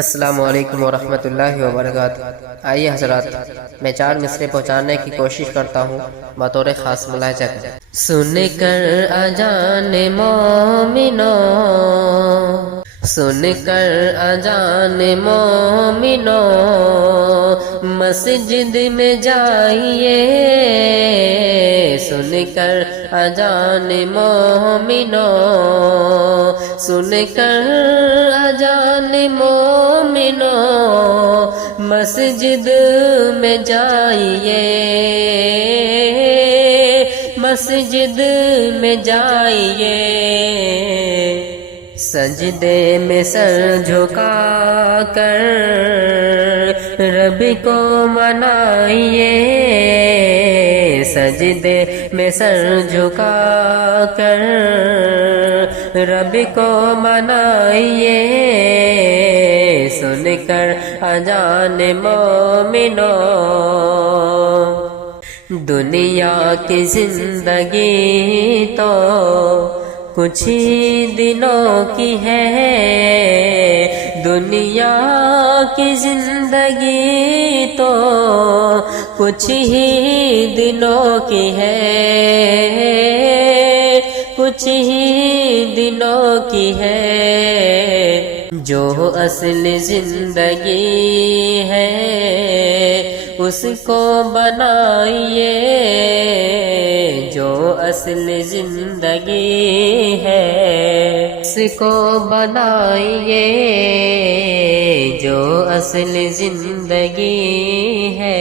السلام علیکم ورحمۃ اللہ وبرکاتہ۔ آئیے حضرات، میں 4 مصرے پہنچانے کی کوشش کرتا ہوں بطور خاص ملاحظہ کریں۔ سن کر اذان مومنو، سن کر اذان مومنو، مسجد میں جائیے، سن کر اذان مومنو، سن کر اذان مومنو، مسجد میں جائیے، مسجد میں جائیے، سجدے میں سر جھکا کر رب کو منائیے، سجدے میں سر جھکا کر رب کو منائیے، سن کر اذان مومنو۔ دنیا کی زندگی تو کچھ ہی دنوں کی ہے، دنیا کی زندگی تو کچھ ہی دنوں کی ہے، کچھ ہی دنوں کی ہے، جو اصل زندگی ہے اس کو بنائیے، جو اصل زندگی ہے اس کو بنائیے، جو اصل زندگی ہے